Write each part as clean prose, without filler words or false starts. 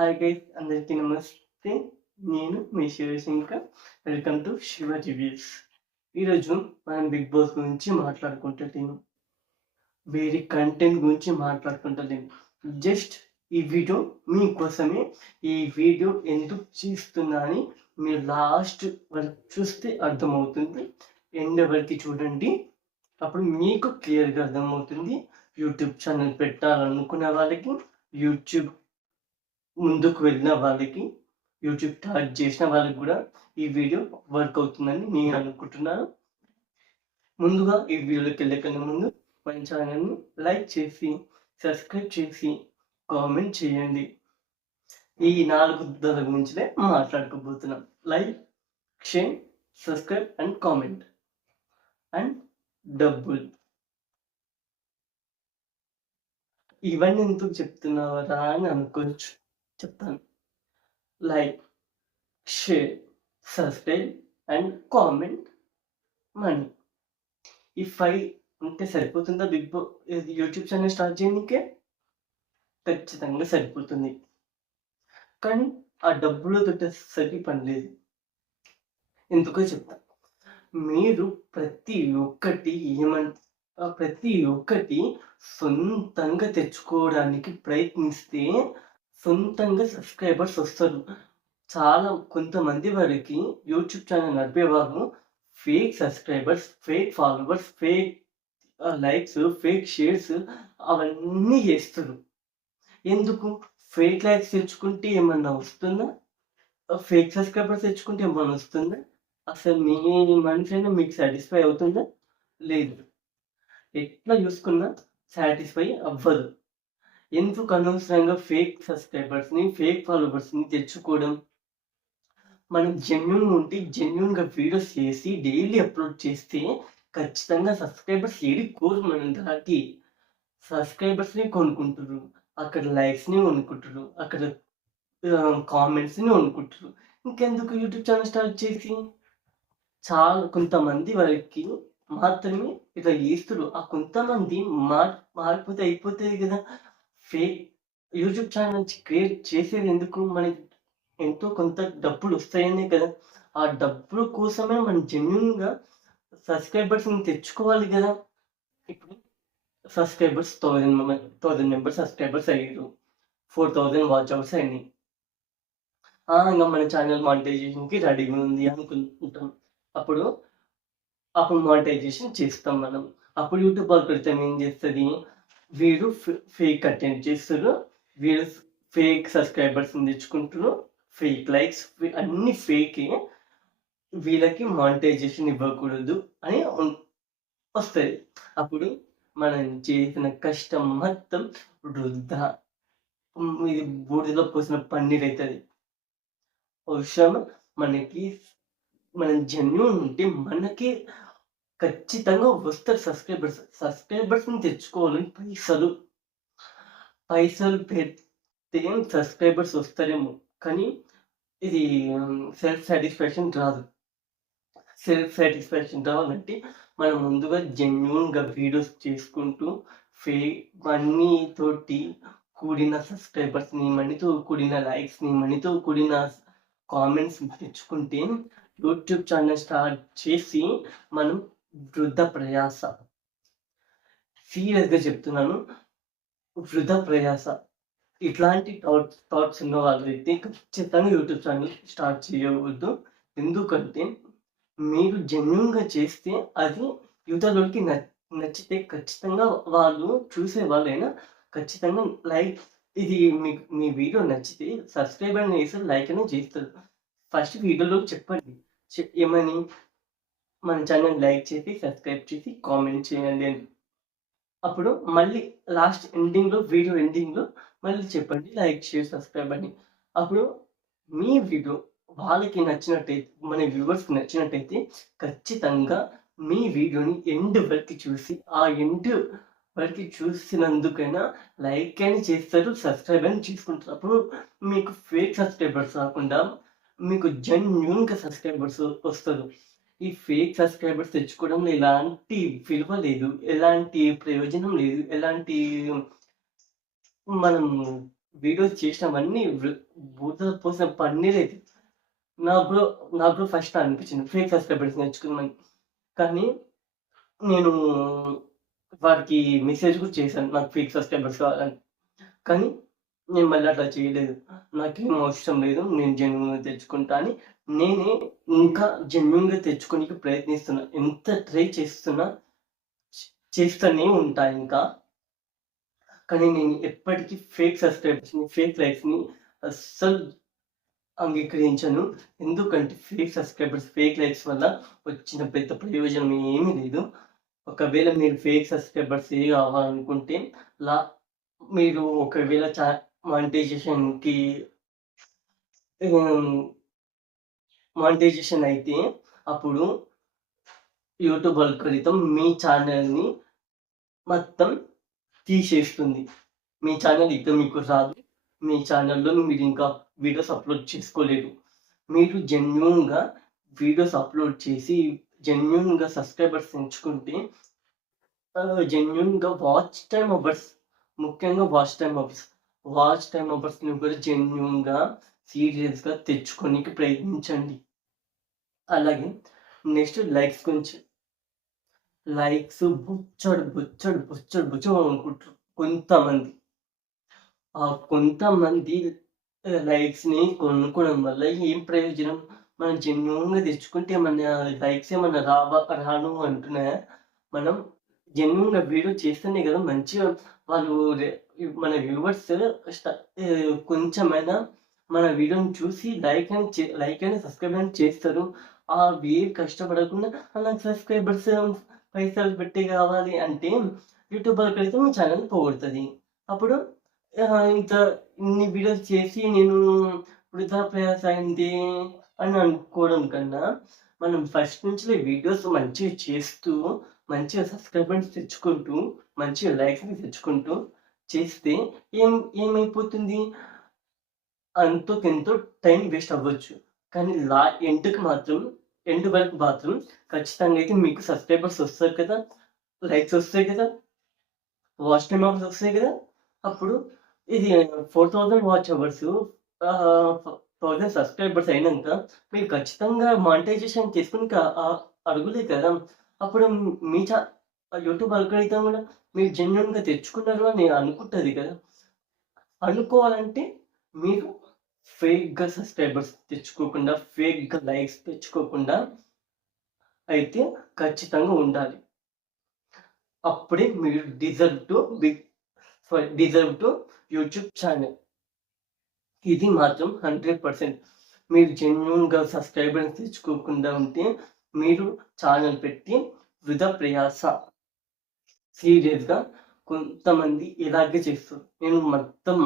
Hi guys, అందరికీ నమస్తే. నేను మీ Shivashankar. Welcome to Shiva reviews. ఈరోజు మనం బిగ్ బాస్ గురించి మాట్లాడుకుంటున్నాం. వేరే కంటెంట్ గురించి మాట్లాడుకుంటున్నాం. జస్ట్ ఈ వీడియో మీకోసమే. ఈ వీడియో ఎందుకు చేస్తున్నా అని మీరు లాస్ట్ వరకు చూస్తే అర్థమవుతుంది. ఎండ్ వరకు చూడండి, అప్పుడు మీకు క్లియర్గా అర్థమవుతుంది. యూట్యూబ్ ఛానల్ పెట్టాలనుకునే వాళ్ళకి, యూట్యూబ్ ముందుకు వెళ్ళిన వాళ్ళకి, యూట్యూబ్ స్టార్ట్ చేసిన వాళ్ళకి కూడా ఈ వీడియో వర్క్ అవుతుందని నేను అనుకుంటున్నాను. ముందుగా ఈ వీడియోలోకి వెళ్ళకన్నా ముందు మన ఛానల్ని లైక్ చేసి, సబ్స్క్రైబ్ చేసి, కామెంట్ చేయండి. ఈ 4 దాని గురించినే మాట్లాడుకోబోతున్నాం. Like, share, subscribe and comment and డబ్బులు. ఇవన్నీ ఎందుకు చెప్తున్నావరా అని అనుకోవచ్చు. చెప్తాను. Like, share, subscribe and comment, money. ఈ 5 ఉంటే సరిపోతుందా Bigg Boss YouTube channel start చేయడానికే? ఖచ్చితంగా సరిపోతుంది. కానీ ఆ డబ్బులతోటి అస్సలు పని లేదు. ఎందుకో చెప్తా. మీరు ప్రతి ఒక్కటి సొంతంగా తెచ్చుకోవడానికి ప్రయత్నిస్తే సొంతంగా సబ్స్క్రైబర్స్ వస్తారు. చాలా కొంతమంది వరకు యూట్యూబ్ ఛానల్ నడిపే వాళ్ళు fake subscribers, fake followers, fake likes, fake shares అవన్నీ చేస్తారు. ఎందుకు? ఫేక్ లైక్స్ తెచ్చుకుంటే ఏమన్నా వస్తుందా? ఫేక్ సబ్స్క్రైబర్స్ తెచ్చుకుంటే ఏమన్నా వస్తుందా? అసలు మీ మనిషి అయినా మీకు సాటిస్ఫై అవుతుందా? లేదు. ఎట్లా చూసుకున్నా సాటిస్ఫై అవ్వదు. ఎందుకు అనవసరంగా ఫేక్ సబ్స్క్రైబర్స్ని, ఫేక్ ఫాలోవర్స్ని తెచ్చుకోవడం? మనం జెన్యూన్గా ఉంటే జెన్యూన్గా వీడియోస్ చేసి డైలీ అప్లోడ్ చేస్తే ఖచ్చితంగా సబ్స్క్రైబర్స్ కోరు. మనం దాటి సబ్స్క్రైబర్స్ని కొనుక్కుంటారు, అక్కడ లైక్స్ని కొనుక్కుంటారు, అక్కడ కామెంట్స్ని కొనుక్కుంటారు. ఇంకెందుకు యూట్యూబ్ ఛానల్ స్టార్ట్ చేసి? చాలా కొంతమంది వరకు మాత్రమే ఇట్లా చేస్తారు. ఆ కొంతమంది మారిపోతే అయిపోతుంది కదా. ఫేక్ యూట్యూబ్ ఛానల్ క్రియేట్ చేసేది ఎందుకు? మనకి ఎంతో కొంత డబ్బులు వస్తాయనే కదా. ఆ డబ్బుల కోసమే మనం జెన్యున్గా సబ్స్క్రైబర్స్ని తెచ్చుకోవాలి కదా. ఇప్పుడు సబ్స్క్రైబర్స్ 1000 మెంబర్స్ సబ్స్క్రైబర్స్ అయ్యారు, 4000 వాచ్ అవర్స్ అయినాయి. ఇంకా మన ఛానల్ మానిటైజేషన్కి రెడీగా ఉంది అనుకుంటాం. అప్పుడు మానిటైజేషన్ చేస్తాం మనం. అప్పుడు యూట్యూబ్ ఆల్గోరిథం ఏం చేస్తుంది? వీడు ఫేక్ కంటెంట్ చేస్తారు, వీడు ఫేక్ సబ్స్క్రైబర్స్ని తెచ్చుకుంటారు, ఫేక్ లైక్స్ అన్ని ఫేకే, వీళ్ళకి మానిటైజేషన్ ఇవ్వకూడదు అని వస్తుంది. అప్పుడు మనం చేసిన కష్టం మొత్తం వృధా. ఇది బూడిదలో పోసిన పన్నీర్ అవుతుంది. అవసరం మనకి మనం జెన్యూన్ ఉంటే మనకి ఖచ్చితంగా వస్తారు సబ్స్క్రైబర్స్ని తెచ్చుకోవాలని పైసలు పెడితే సబ్స్క్రైబర్స్ వస్తారేమో, కానీ ఇది సెల్ఫ్ సాటిస్ఫాక్షన్ రావాలంటే మనం ముందుగా జెన్యూన్గా వీడియోస్ చేసుకుంటూ మనీతోటి కూడిన సబ్స్క్రైబర్స్ని, మనీతో కూడిన లైక్స్ని, మనీతో కూడిన కామెంట్స్ తెచ్చుకుంటే యూట్యూబ్ ఛానల్ స్టార్ట్ చేసి మనం వృధా ప్రయాస, సీరియస్గా చెప్తున్నాను, వృధా ప్రయాస. ఇట్లాంటి థాట్స్ ఉన్న వాళ్ళైతే ఖచ్చితంగా యూట్యూబ్ ఛానల్ స్టార్ట్ చేయవద్దు. ఎందుకంటే మీరు జెన్యూన్గా చేస్తే అది యువతలోకి నచ్చితే ఖచ్చితంగా వాళ్ళు చూసే వాళ్ళైనా ఖచ్చితంగా లైక్, ఇది మీ వీడియో నచ్చితే సబ్స్క్రైబ్ అని వేసి లైక్ అని చేస్తారు. ఫస్ట్ వీడియోలో చెప్పండి ఏమని, మన ఛానల్ లైక్ చేసి, సబ్స్క్రైబ్ చేసి, కామెంట్ చేయండి అని. అప్పుడు మళ్ళీ లాస్ట్ వీడియో ఎండింగ్లో మళ్ళీ చెప్పండి లైక్, షేర్, సబ్స్క్రైబ్ అని. అప్పుడు మీ వీడియో వాళ్ళకి నచ్చినట్టయితే, మన వ్యూవర్స్కి నచ్చినట్టయితే ఖచ్చితంగా మీ వీడియోని ఎండ్ వరకు చూసి, ఆ ఎండ్ వరకు చూసినందుకైనా లైక్ అని చేస్తారు, సబ్స్క్రైబ్ అని చేసుకుంటారు. అప్పుడు మీకు ఫేక్ సబ్స్క్రైబర్స్ రాకుండా మీకు జెన్యూన్గా సబ్స్క్రైబర్స్ వస్తారు. ఈ ఫేక్ సబ్స్క్రైబర్స్ తెచ్చుకోవడంలో ఎలాంటి విలువ లేదు, ఎలాంటి ప్రయోజనం లేదు, ఎలాంటి మనం వీడియోస్ చేసినవన్నీ బూడిదలో పోసిన పన్నీరైతే. నాకు గూడా నాకు గూడా ఫస్ట్ అనిపించింది ఫేక్ సబ్‌స్క్రైబర్స్ తెచ్చుకుందామని. కానీ నేను వారికి మెసేజ్ కూడా చేశాను. నాకు ఫేక్ సబ్‌స్క్రైబర్స్ కావాలని. కానీ నేను మళ్ళీ అట్లా చేయలేదు. నాకేం అవసరం లేదు. నేను జెన్యూన్‌గా తెచ్చుకుంటా అని నేనే ఇంకా జెన్యూన్‌గా తెచ్చుకోనీకి ప్రయత్నిస్తున్నా. ఎంత ట్రై చేస్తున్నా చేస్తూనే ఉంటా ఇంకా. కానీ నేను ఎప్పటికీ ఫేక్ సబ్‌స్క్రైబర్స్‌ని, ఫేక్ లైక్స్‌ని అస్సలు అంగీకరించను. ఎందుకంటే ఫేక్ సబ్‌స్క్రైబర్స్, ఫేక్ లైక్స్ వల్ల వచ్చిన పెద్ద ప్రయోజనం ఏమీ లేదు. ఒకవేళ మీరు ఫేక్ సబ్‌స్క్రైబర్సే కావాలనుకుంటే లా మీరు ఒకవేళ మానిటైజేషన్‌కి హ్మ్. మానిటైజేషన్ అయితే అప్పుడు యూట్యూబ్ అల్గోరిథం మీ ఛానెల్‌ని మొత్తం తీసేస్తుంది. మీ ఛానెల్ ఇక మీకు రాదు. మీ ఛానెల్‌లో మీరింకా వీడియోస్ అప్‌లోడ్ చేసుకోలేరు. మీరు జెన్యూన్‌గా వీడియోస్ అప్‌లోడ్ చేసి, జెన్యూన్‌గా సబ్‌స్క్రైబర్స్ పెంచుకుంటే జెన్యూన్‌గా ముఖ్యంగా వాచ్ టైమ్ అవర్స్‌ని కూడా జెన్యూన్‌గా, సీరియస్‌గా తెచ్చుకోనీకి ప్రయత్నించండి. అలాగే నెక్స్ట్ లైక్స్ గురించి. లైక్స్ బొచ్చడు అనుకుంటారు కొంతమంది. ఆ కొంతమంది లైక్స్‌ని కొనుక్కోవడం వల్ల ఏం ప్రయోజనం? మనం జెన్యూన్‌గా తెచ్చుకుంటే ఏమన్నా లైక్స్ ఏమన్నా రాను అంటున్నాయా? మనం జెన్యూన్‌గా వీడియో చేస్తేనే కదా మంచిగా వాళ్ళు మన వ్యూవర్స్ స్ట కొంచెమైనా మన వీడియోని చూసి లైక్ అయినా సబ్స్క్రైబ్ అయినా చేస్తారు. కష్టపడకుండా నాకు సబ్స్క్రైబర్స్ పైసలు పెట్టి కావాలి అంటే యూట్యూబ్ ఆల్గోరిథం మీ ఛానెల్ పోగొడతది. అప్పుడు ఇంత ఇన్ని వీడియోస్ చేసి నేను వృధా ప్రయాస అయింది అని అనుకోవడం కన్నా, మనం ఫస్ట్ నుంచిలే వీడియోస్ మంచిగా చేస్తూ, మంచిగా సబ్స్క్రైబర్స్ తెచ్చుకుంటూ, మంచిగా లైక్స్‌ని తెచ్చుకుంటూ చేస్తే ఏం ఏమైపోతుంది? అంతో కొంతో టైం వేస్ట్ అవ్వచ్చు. కానీ ఎండ్ వరకు మాత్రం ఖచ్చితంగా అయితే మీకు సబ్స్క్రైబర్స్ వస్తారు కదా! లైక్స్ వస్తాయి కదా! వాచ్ టైమ్ అవర్స్ వస్తాయి కదా! అప్పుడు ఇది 4000 వాచ్ అవర్స్ 1000 సబ్స్క్రైబర్స్ అయినంక మీరు ఖచ్చితంగా మానిటైజేషన్ చేసుకొనికి అడుగులే కదా! అప్పుడు మీ యూట్యూబ్ అల్గోరిథం కూడా మీరు జెన్యూన్‌గా తెచ్చుకున్నారు అని అనుకుంటది కదా! అనుకోవాలంటే మీరు ఫేక్‌గా సబ్స్క్రైబర్స్ తెచ్చుకోకుండా, ఫేక్‌గా లైక్స్ తెచ్చుకోకుండా అయితే ఖచ్చితంగా ఉండాలి. అప్పుడే మీరు డిజర్వ్ టు యూట్యూబ్ ఛానెల్. ఇది మాత్రం 100% మీరు జెన్యూన్‌గా సబ్స్క్రైబర్స్ తెచ్చుకోకుండా ఉంటే, మీరు ఛానెల్ పెట్టి వృధా ప్రయాస. సీరియస్‌గా కొంతమంది ఇలాగే చేస్తారు. నేను మొత్తం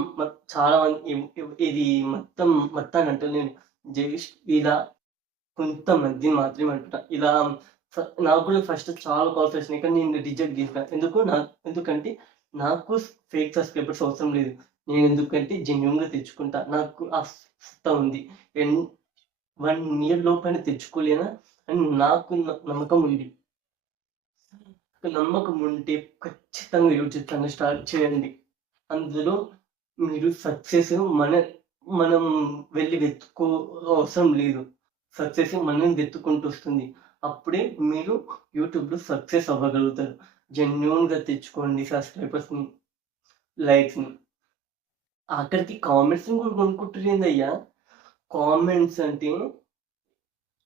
చాలా మంది ఇది మొత్తాన్ని అంటలేను. జస్ట్ ఇలా కొంతమందిని మాత్రమే అంటున్నా. ఇలా నాకు కూడా ఫస్ట్ చాలా కాల్స్ వచ్చినాయి. కానీ నేను రిజెక్ట్ చేసిన. ఎందుకంటే నాకు ఫేక్ సబ్స్క్రైబర్స్ అవసరం లేదు. నేనెందుకంటే జెన్యూన్‌గా తెచ్చుకుంటా. నాకు ఆ సత్తా ఉంది. ఎన్ 1 ఇయర్ లోపైన తెచ్చుకోలేనా అని నాకు నమ్మకం ఉంది. నమ్మకం ఉంటే ఖచ్చితంగా యూట్యూబ్ ఛానెల్ స్టార్ట్ చేయండి. అందులో మీరు సక్సెస్ మనం వెళ్లి అవసరం లేదు. సక్సెస్ మనల్ని వెతుక్కుంటూ వస్తుంది. అప్పుడే మీరు యూట్యూబ్‌లో సక్సెస్ అవ్వగలుగుతారు. జెన్యూన్‌గా తెచ్చుకోండి సబ్స్క్రైబర్స్‌ని, లైక్స్‌ని. ఆఖరికి కామెంట్స్‌ని కూడా కొనుక్కుంటుర్రేందయ్యా! కామెంట్స్ అంటే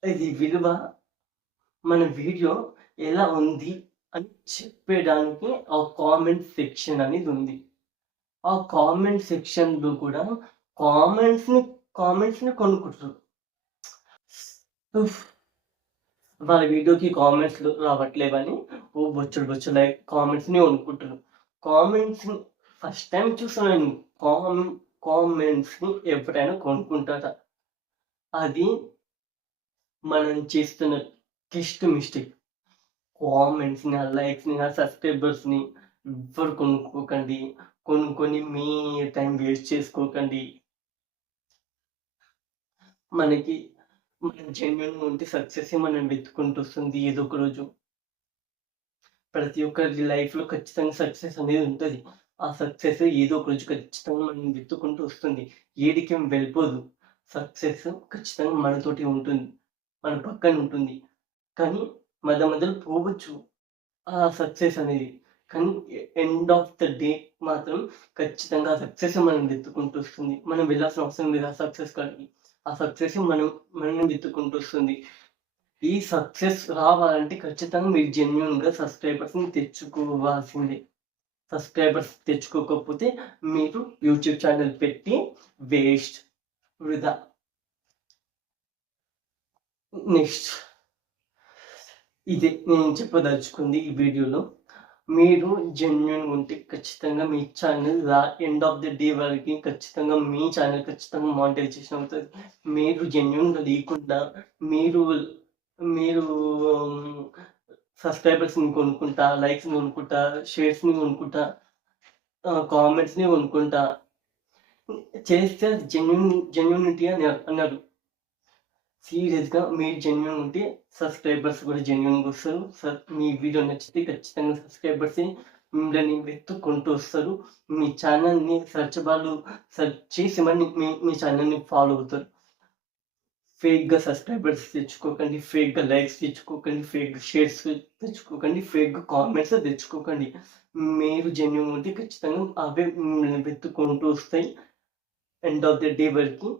ఇది విలువ మన వీడియో ఎలా ఉంది అని చెప్పేడానికి ఆ కామెంట్ సెక్షన్ అనేది ఉంది. ఆ కామెంట్ సెక్షన్‌లో కూడా కామెంట్స్‌ని కామెంట్స్‌ని కొనుక్కుంటుర్రు. ఉఫ్! వాళ్ళ వీడియోకి కామెంట్స్‌లు రావట్లేవని బొచ్చెడు కామెంట్స్‌ని కొనుక్కుంటుర్రు. కామెంట్స్‌ని ఫస్ట్ టైమ్ చూస్తున్నా నేను. కామ్ కామెంట్స్‌ని ఎవరైనా కొనుక్కుంటారా? అది మనం చేస్తున్న బిగ్గెస్ట్ మిస్టేక్. కామెంట్స్‌ని, లైక్స్‌ని, సబ్స్క్రైబర్స్‌ని ఎవ్వరు కొనుక్కోకండి. కొనుక్కొని మీ టైం వేస్ట్ చేసుకోకండి. మనకి మనం జెన్యూన్‌గా ఉంటే సక్సెసే మనల్ని వెతుక్కుంటూ వస్తుంది ఏదో ఒక రోజు. ప్రతి ఒక్కరి లైఫ్‌లో ఖచ్చితంగా సక్సెస్ అనేది ఉంటది. ఆ సక్సెస్ ఏదో ఒక రోజు ఖచ్చితంగా మనం వెతుక్కుంటూ వస్తుంది. ఏడికేం వెళ్ళిపోదు. సక్సెస్ ఖచ్చితంగా మనతోటే ఉంటుంది. మన పక్కన ఉంటుంది. కానీ మధ్య మధ్యలో పోవచ్చు ఆ సక్సెస్ అనేది. కానీ ఎండ్ ఆఫ్ ద డే మాత్రం ఖచ్చితంగా ఆ సక్సెస్ మనల్ని వెతుక్కుంటూ వస్తుంది. మనం వెళ్ళాల్సిన అవసరం లేదు ఆ సక్సెస్ కాడికి. ఆ సక్సెస్ మనల్ని వెతుక్కుంటూ వస్తుంది. ఈ సక్సెస్ రావాలంటే ఖచ్చితంగా మీరు జెన్యూన్‌గా సబ్‌స్క్రైబర్స్‌ని తెచ్చుకోవాల్సిందే. సబ్‌స్క్రైబర్స్ తెచ్చుకోకపోతే మీరు యూట్యూబ్ ఛానెల్ పెట్టి వేస్ట్. వృధా. నెక్స్ట్ ఇదే నేను చెప్పదలుచుకుంది ఈ వీడియోలో. మీరు జెన్యూన్‌గా ఉంటే ఖచ్చితంగా మీ channel end of the day వరకి ఖచ్చితంగా మీ ఛానెల్ ఖచ్చితంగా మానిటైజేషన్ అవుతది. మీరు జెన్యూన్‌గా లేకుండా మీరు మీరు సబ్‌స్క్రైబర్స్‌ని కొనుక్కుంటా, లైక్స్‌ని కొనుక్కుంటా, షేర్స్‌ని కొనుక్కుంటా, కామెంట్స్‌ని కొనుక్కుంటా చేస్తే అది జెన్యూనిటీ అని అనరు. సీరియస్‌గా మీరు జెన్యూన్ ఉంటే సబ్‌స్క్రైబర్స్ కూడా జెన్యూన్‌గా వస్తారు. మీ వీడియో నచ్చితే ఖచ్చితంగా సబ్‌స్క్రైబర్సే మిమ్మల్ని వెతుక్కుంటూ వస్తారు. మీ ఛానెల్‌ని సెర్చ్ చేసి మళ్ళీ మీ ఛానెల్‌ని ఫాలో అవుతారు. ఫేక్‌గా సబ్‌స్క్రైబర్స్ తెచ్చుకోకండి. ఫేక్‌గా లైక్స్ తెచ్చుకోకండి. ఫేక్‌గా షేర్స్ తెచ్చుకోకండి. ఫేక్‌గా కామెంట్స్ తెచ్చుకోకండి. మీరు జెన్యూన్‌గా ఉంటే ఖచ్చితంగా అవే మిమ్మల్ని వెతుక్కుంటూ వస్తాయి. ఎండ్ ఆఫ్ ది డే వరకి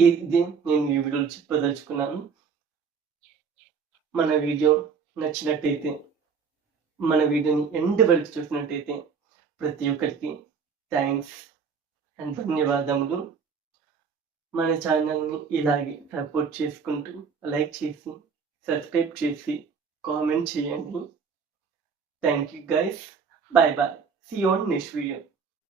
ఇది నేను ఈ వీడియోలో చెప్పదలుచుకున్నాను. మన వీడియో నచ్చినట్టయితే, మన వీడియోని ఎండ్ వరకు చూసినట్టయితే ప్రతి ఒక్కరికి థ్యాంక్స్ అండ్ ధన్యవాదములు. మన ఛానల్‌ని ఇలాగే సపోర్ట్ చేసుకుంటూ, లైక్ చేసి, సబ్స్క్రైబ్ చేసి, కామెంట్ చేయండి. Thank you guys. Bye bye. See you on next video.